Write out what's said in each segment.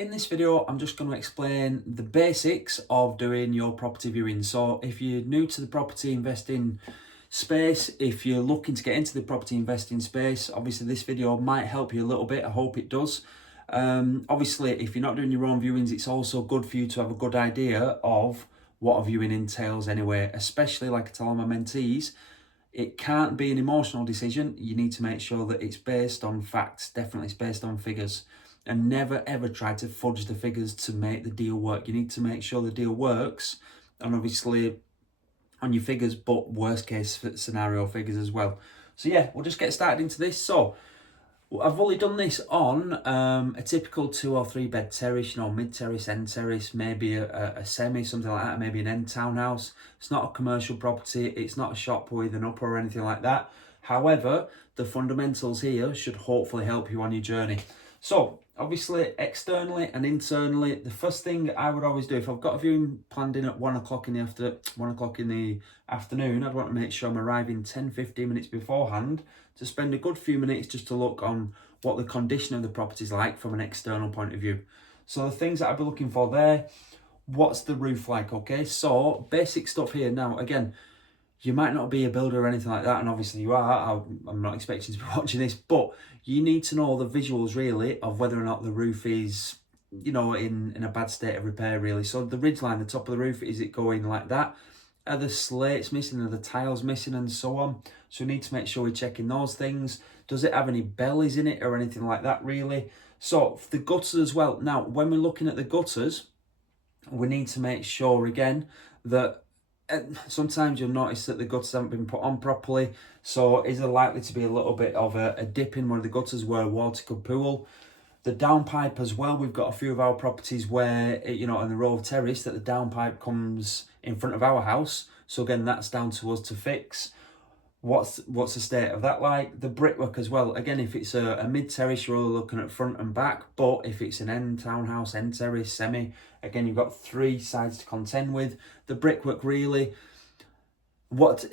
In this video, I'm just going to explain the basics of doing your property viewing. So if you're new to the property investing space, if you're looking to get into the property investing space, obviously this video might help you a little bit. I hope it does. Obviously, if you're not doing your own viewings, it's also good for you to have a good idea of what a viewing entails anyway, especially like I tell all my mentees, it can't be an emotional decision. You need to make sure that it's based on facts. Definitely it's based on figures, and never ever try to fudge the figures to make the deal work. You need to make sure the deal works, and obviously on your figures, but worst case scenario figures as well. So yeah, we'll just get started into this. So I've only done this on a typical 2 or 3 bed terrace, mid terrace, end terrace, maybe a semi, something like that, maybe an end townhouse. It's not a commercial property, it's not a shop with an upper or anything like that. However, the fundamentals here should hopefully help you on your journey. So obviously, externally and internally, the first thing I would always do if I've got a viewing planned in at 1 o'clock in the afternoon, I'd want to make sure I'm arriving 10-15 minutes beforehand to spend a good few minutes just to look on what the condition of the property is like from an external point of view. So the things that I'd be looking for there, what's the roof like? Okay, so basic stuff here. Now again, you might not be a builder or anything like that, and obviously you are. I'm not expecting to be watching this, but you need to know the visuals really of whether or not the roof is, in a bad state of repair really. So the ridge line, the top of the roof, is it going like that? Are the slates missing? Are the tiles missing, and so on? So we need to make sure we're checking those things. Does it have any bellies in it or anything like that really? So the gutters as well. Now, when we're looking at the gutters, we need to make sure again that sometimes you'll notice that the gutters haven't been put on properly. So is there likely to be a little bit of a dip in one of the gutters where water could pool? The downpipe as well, we've got a few of our properties where, on the row of terrace, that the downpipe comes in front of our house. So again, that's down to us to fix. What's the state of that like? The brickwork as well. Again, if it's a mid-terrace, you're only looking at front and back. But if it's an end townhouse, end terrace, semi, again, you've got 3 sides to contend with. The brickwork really, what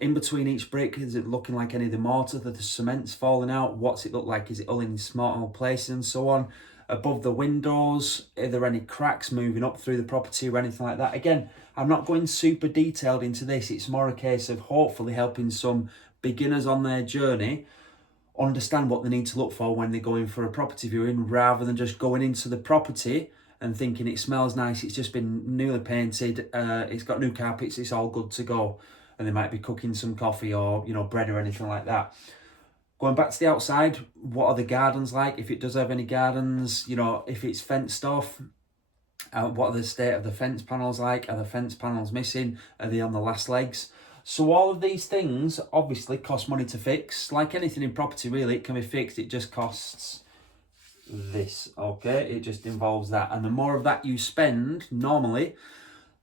in between each brick, is it looking like any of the mortar, that the cement's falling out? What's it look like? Is it all in small places and so on? Above the windows, are there any cracks moving up through the property or anything like that? Again, I'm not going super detailed into this. It's more a case of hopefully helping some beginners on their journey understand what they need to look for when they're going for a property viewing, rather than just going into the property and thinking it smells nice, it's just been newly painted, it's got new carpets, it's all good to go. And they might be cooking some coffee or, bread or anything like that. Going back to the outside, what are the gardens like? If it does have any gardens, if it's fenced off, what are the state of the fence panels like? Are the fence panels missing? Are they on the last legs? So all of these things obviously cost money to fix. Like anything in property really, it can be fixed, it just costs this, okay? It just involves that. And the more of that you spend, normally,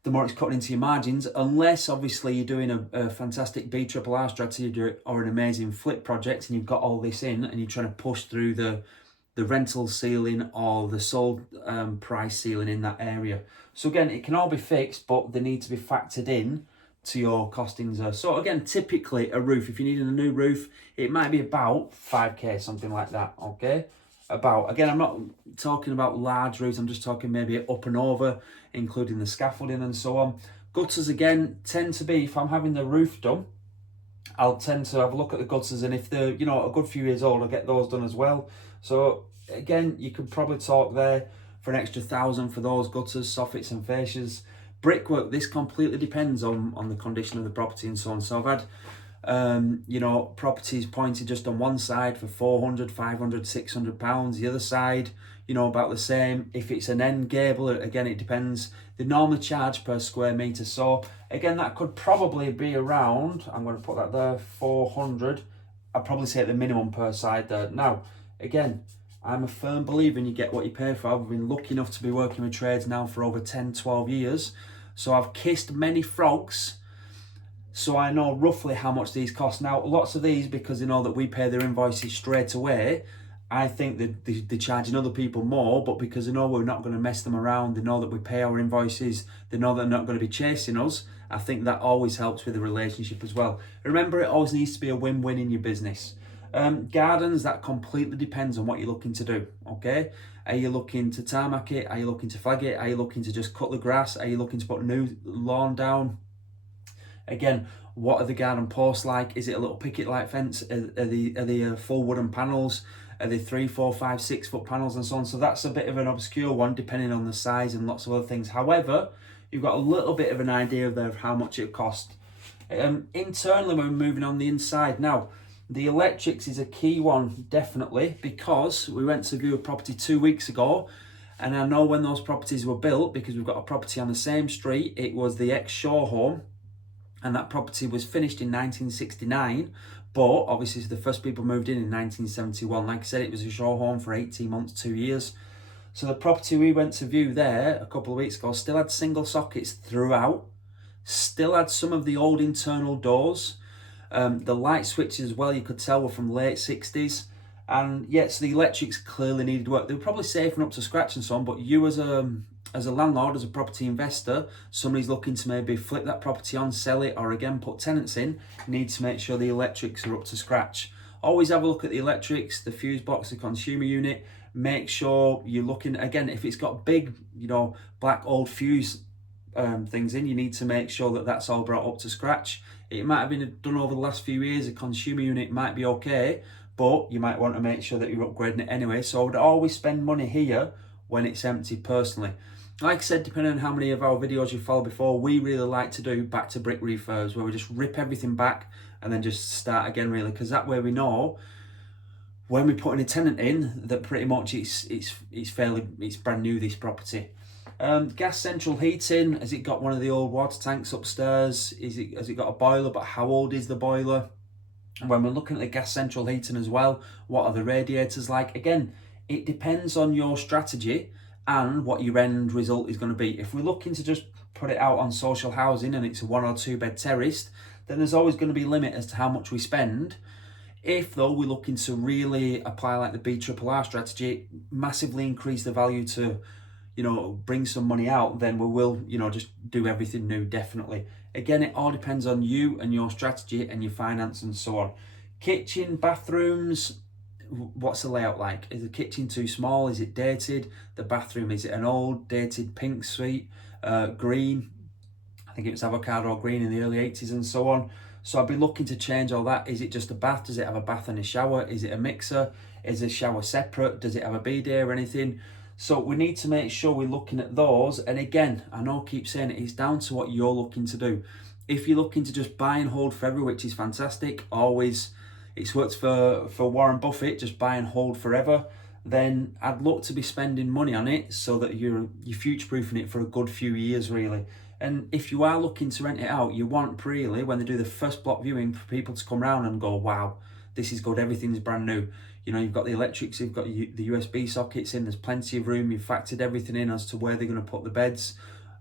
the more it's cutting into your margins, unless obviously you're doing a fantastic BRRR strategy or an amazing flip project and you've got all this in and you're trying to push through the rental ceiling or the sold price ceiling in that area. So again, it can all be fixed, but they need to be factored in to your costings. So again, typically a roof, if you're needing a new roof, it might be about 5k, something like that, okay? Again, I'm not talking about large roofs, I'm just talking maybe up and over, including the scaffolding and so on. Gutters, again, tend to be, if I'm having the roof done, I'll tend to have a look at the gutters, and if they're, a good few years old, I'll get those done as well. So again, you could probably talk there for an extra 1,000 for those gutters, soffits and fascias. Brickwork, this completely depends on the condition of the property and so on. So I've had properties pointed just on one side for 400, 500, 600 pounds. The other side, about the same. If it's an end gable, again, it depends. They normally charge per square meter. So again, that could probably be around, I'm going to put that there, 400. I'd probably say at the minimum per side there. Now, again, I'm a firm believer in you get what you pay for. I've been lucky enough to be working with trades now for over 10, 12 years. So I've kissed many frogs. So I know roughly how much these cost. Now, lots of these, because they know that we pay their invoices straight away, I think that they're charging other people more, but because they know we're not going to mess them around, they know that we pay our invoices, they know they're not going to be chasing us, I think that always helps with the relationship as well. Remember, it always needs to be a win-win in your business. Gardens, that completely depends on what you're looking to do, okay? Are you looking to tarmac it? Are you looking to flag it? Are you looking to just cut the grass? Are you looking to put new lawn down? Again, what are the garden posts like? Is it a little picket light fence? Are they full wooden panels? Are they 3, 4, 5, 6 foot panels and so on? So that's a bit of an obscure one depending on the size and lots of other things. However, you've got a little bit of an idea there of how much it cost. Internally, when we're moving on the inside now, the electrics is a key one, definitely, because we went to view a property 2 weeks ago, and I know when those properties were built, because we've got a property on the same street. It was the ex-Shaw home, and that property was finished in 1969, but obviously the first people moved in 1971. Like I said, it was a Shaw home for 18 months, 2 years. So the property we went to view there a couple of weeks ago still had single sockets throughout, still had some of the old internal doors. The light switches as well, you could tell, were from late 60s. And yes, the electrics clearly needed work. They were probably safe and up to scratch and so on, but you as a landlord, as a property investor, somebody's looking to maybe flip that property on, sell it, or again put tenants in, need to make sure the electrics are up to scratch. Always have a look at the electrics, the fuse box, the consumer unit. Make sure you're looking, again, if it's got big, black old fuse things in, you need to make sure that that's all brought up to scratch. It might have been done over the last few years. A consumer unit might be okay, but you might want to make sure that you're upgrading it anyway. So I would always spend money here when it's empty personally. Like I said, depending on how many of our videos you followed before, we really like to do back to brick refurbs, where we just rip everything back and then just start again, really, because that way we know when we're putting a tenant in that pretty much it's brand new, this property. Gas central heating, has it got one of the old water tanks upstairs? Has it got a boiler, but how old is the boiler? And when we're looking at the gas central heating as well, what are the radiators like? Again, it depends on your strategy and what your end result is going to be. If we're looking to just put it out on social housing and it's a 1 or 2 bed terraced, then there's always going to be a limit as to how much we spend. If though we're looking to really apply like the BRRR strategy, massively increase the value to bring some money out, then we will just do everything new, definitely. Again, it all depends on you and your strategy and your finance and so on. Kitchen, bathrooms, what's the layout like? Is the kitchen too small? Is it dated? The bathroom, is it an old dated pink suite, green? I think it was avocado green in the early 80s and so on. So I'd be looking to change all that. Is it just a bath? Does it have a bath and a shower? Is it a mixer? Is the shower separate? Does it have a bidet or anything? So we need to make sure we're looking at those. And again, I know I keep saying it's down to what you're looking to do. If you're looking to just buy and hold forever, which is fantastic, always, it's worked for Warren Buffett, just buy and hold forever, then I'd look to be spending money on it so that you're future-proofing it for a good few years, really. And if you are looking to rent it out, you want really, when they do the first block viewing, for people to come around and go, wow, this is good, everything's brand new. You've got the electrics, you've got the USB sockets in, there's plenty of room, you've factored everything in as to where they're going to put the beds.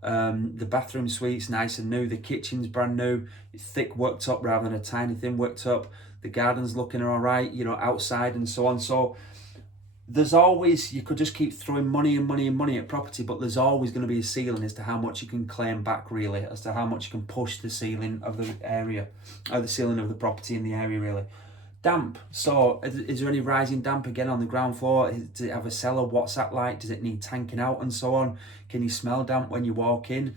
The bathroom suite's nice and new, the kitchen's brand new, it's thick worktop rather than a tiny thin worktop. The garden's looking all right, outside and so on. So there's always, you could just keep throwing money and money and money at property, but there's always going to be a ceiling as to how much you can claim back, really, as to how much you can push the ceiling of the area, or the ceiling of the property in the area, really. Damp. So is there any rising damp again on the ground floor? Does it have a cellar? What's that like? Does it need tanking out and so on? Can you smell damp when you walk in?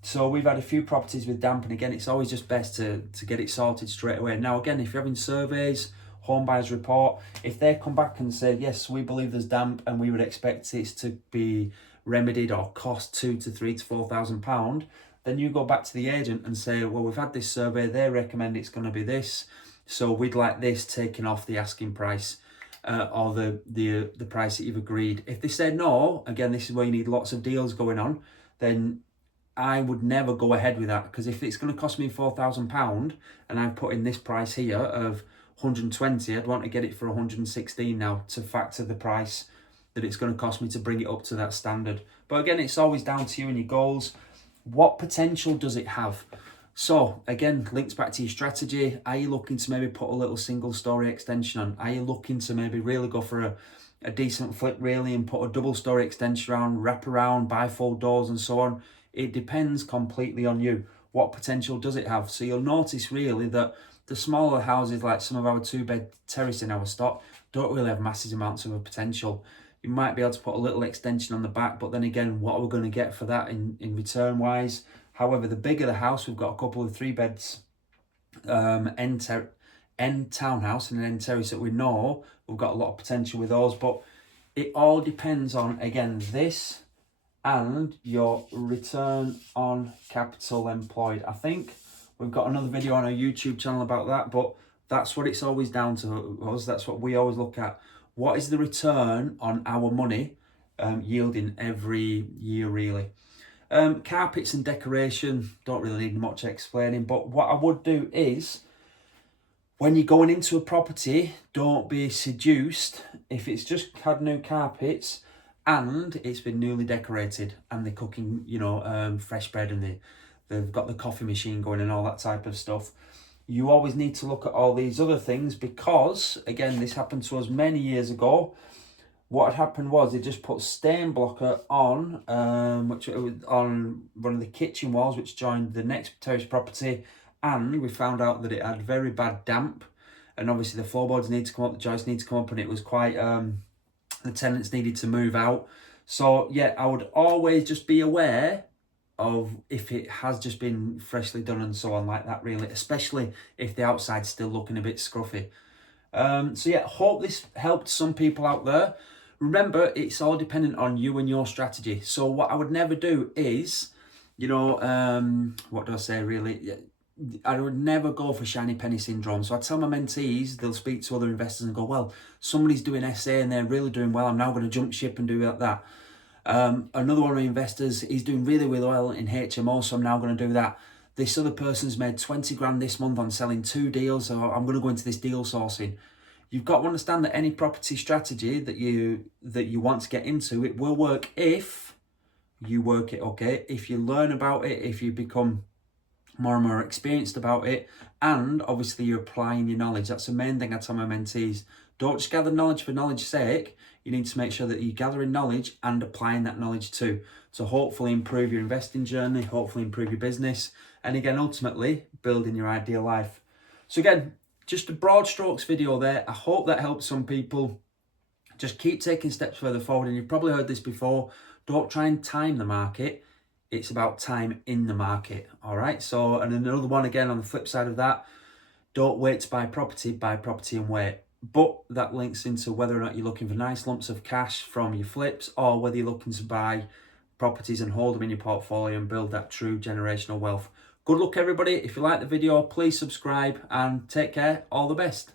So we've had a few properties with damp, and again, it's always just best to get it sorted straight away. Now, again, if you're having surveys, home buyers report, if they come back and say, yes, we believe there's damp and we would expect it to be remedied or cost £2,000 to £3,000 to £4,000, then you go back to the agent and say, well, we've had this survey, they recommend it's going to be this, so we'd like this taken off the asking price, or the price that you've agreed. If they say no, again, this is where you need lots of deals going on, then I would never go ahead with that, because if it's going to cost me £4,000 and I've put in this price here of 120, I'd want to get it for 116 now to factor the price that it's going to cost me to bring it up to that standard. But again, it's always down to you and your goals. What potential does it have? So again, links back to your strategy. Are you looking to maybe put a little single story extension on? Are you looking to maybe really go for a decent flip really and put a double story extension around, wrap around, bifold doors and so on? It depends completely on you. What potential does it have? So you'll notice really that the smaller houses, like some of our 2-bed terrace in our stock, don't really have massive amounts of a potential. You might be able to put a little extension on the back, but then again, what are we going to get for that in return wise? However, the bigger the house, we've got a couple of 3 beds, end townhouse and an end terrace that we know we've got a lot of potential with those, but it all depends on, again, this and your return on capital employed. I think we've got another video on our YouTube channel about that, but that's what it's always down to us. That's what we always look at. What is the return on our money yielding every year, really? Carpets and decoration, don't really need much explaining, but what I would do is, when you're going into a property, don't be seduced if it's just had new carpets and it's been newly decorated and they're cooking, you know, fresh bread, and they've got the coffee machine going and all that type of stuff. You always need to look at all these other things, because, again, this happened to us many years ago. What had happened was they just put stain blocker on, which was on one of the kitchen walls, which joined the next terrace property, and we found out that it had very bad damp, and obviously the floorboards need to come up, the joists need to come up, and it was quite, the tenants needed to move out. So yeah, I would always just be aware of if it has just been freshly done and so on like that, really, especially if the outside's still looking a bit scruffy. So yeah, hope this helped some people out there. Remember, it's all dependent on you and your strategy. So what I would never do is, you know, what do I say, really? I would never go for shiny penny syndrome. So I tell my mentees, they'll speak to other investors and go, well, somebody's doing SA and they're really doing well, I'm now going to jump ship and do that. Another one of my investors, he's doing really, really well in HMO, so I'm now going to do that. This other person's made 20 grand this month on selling 2 deals, so I'm going to go into this deal sourcing. You've got to understand that any property strategy that you want to get into, it will work if you work it, okay? If you learn about it, if you become more and more experienced about it, and obviously you're applying your knowledge. That's the main thing I tell my mentees. Don't just gather knowledge for knowledge's sake. You need to make sure that you're gathering knowledge and applying that knowledge too, to hopefully improve your investing journey, hopefully improve your business, and again, ultimately, building your ideal life. So again, just a broad strokes video there. I hope that helps some people. Just keep taking steps further forward, and you've probably heard this before. Don't try and time the market. It's about time in the market, all right? So, and another one again on the flip side of that, don't wait to buy property and wait. But that links into whether or not you're looking for nice lumps of cash from your flips, or whether you're looking to buy properties and hold them in your portfolio and build that true generational wealth. Good luck, everybody. If you like the video, please subscribe and take care. All the best.